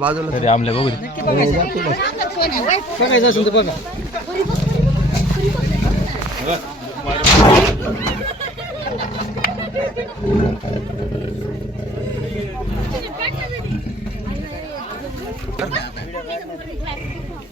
बाजूला. तरी आमले बघू दे. बघायचं. असेल तर बघा.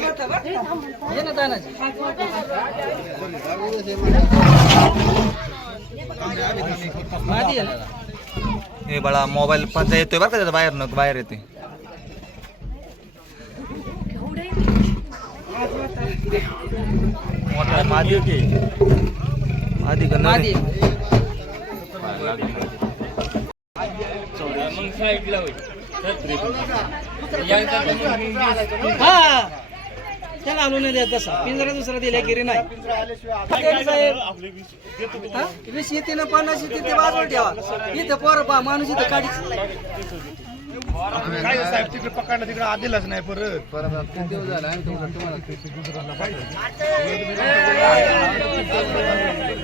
ये ना तानाजी. मादी आहे ना? हे बाळा मोबाईल पंचा येतोय बरं का त्याचा बाहेर न बाहेर येते मोठा मादी मादी का मादी नर आहे. हा त्याला आणून नाही देत तसा. पिंजरा दुसरा दिल्या गिरी नाही. हा? वीस येते पन्नास येते ते बाजूला ठेवा. इथं पोरं पहा माणूस इथं काढीच काय साहेब तिकडे पकडलं तिकडे आदिलाच नाही परत. आता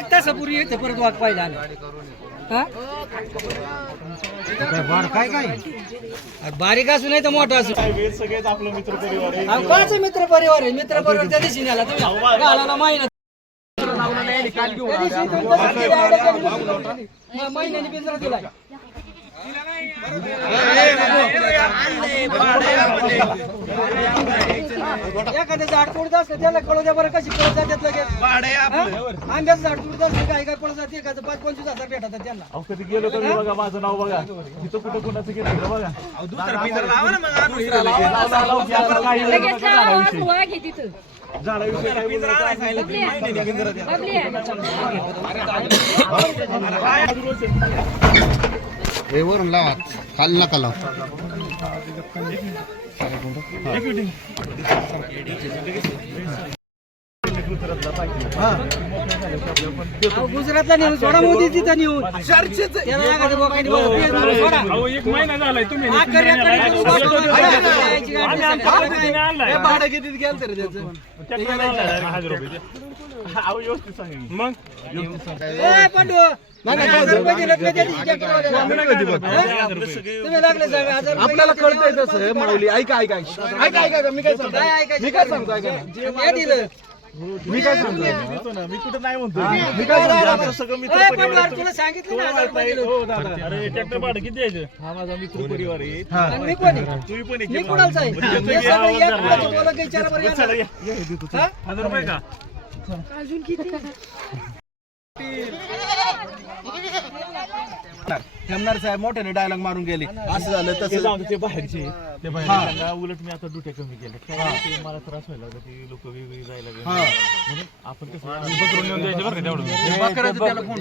एक तासापूर्वी येते परत वाघ पाहिला हा? काय काय बारीक असू नाही तर मोठा असू सगळेच आपलं मित्र परिवार आहे काच मित्र परिवार आहे मित्र परिवार त्या दिवशी नेला तुम्ही घालायला महिना त्या दिवशी तुमचं दिलं आहे, म- महिन्याने पिंजरा दिलाय एखाद्या झाड तोडत असलं त्याला कळू द्या बरं कशी पळत जातात लगेच. हा? आंब्याचं झाड असलं काय काय पळत जाते एखादं पाच पंचवीस हजार भेटतात त्यांना. अहो कधी गेलो तर बघा माझं नाव बघा. तिथं कुठं कुणाचं गेलं बघा. लगेच. लावा, तिथं. बबली आहे. हे वरून लावा. खाली नका लाव अहो, गुजरातला नेऊन सोडा मोदी तिथं नेऊन. अहो एक महिना झालाय तुम्ही. भाडं किती गेलं तरी त्याचं? मग? पांडू आपल्याला कळतंय. तसं माऊली ऐका ऐका ऐका. ऐका मी काय सांगतो? मी काय सांगतो ऐका दिलं. मी काय सांगतो मी कुठं नाही म्हणतो मी काय सांगतो सगळं मित्र परिवार आहे. तुला सांगितलं ना, आहे? हो दादा अरे ट्रॅक्टर भाडं किती द्यायचं हा माझा मित्र परिवार आहे मी कोणी? तुम्ही पण मी कुणाचा आहे? हे. हा? हजार रुपये का ठेमणार साहेब मोठ्याने डायलॉग मारून गेले. असं झालं ते तसं. जाऊ दे, ते बाहेरचे. ते बाहेर सांगा, उलट मी आता दुट्या कमी केल्या ते मला त्रास व्हायला लागला ती लोक वेगवेगळी जायला लागली. म्हणून आपण कसं बकरून नेऊन द्यायचे बरं का तेवढं? बकराचं त्याला फोन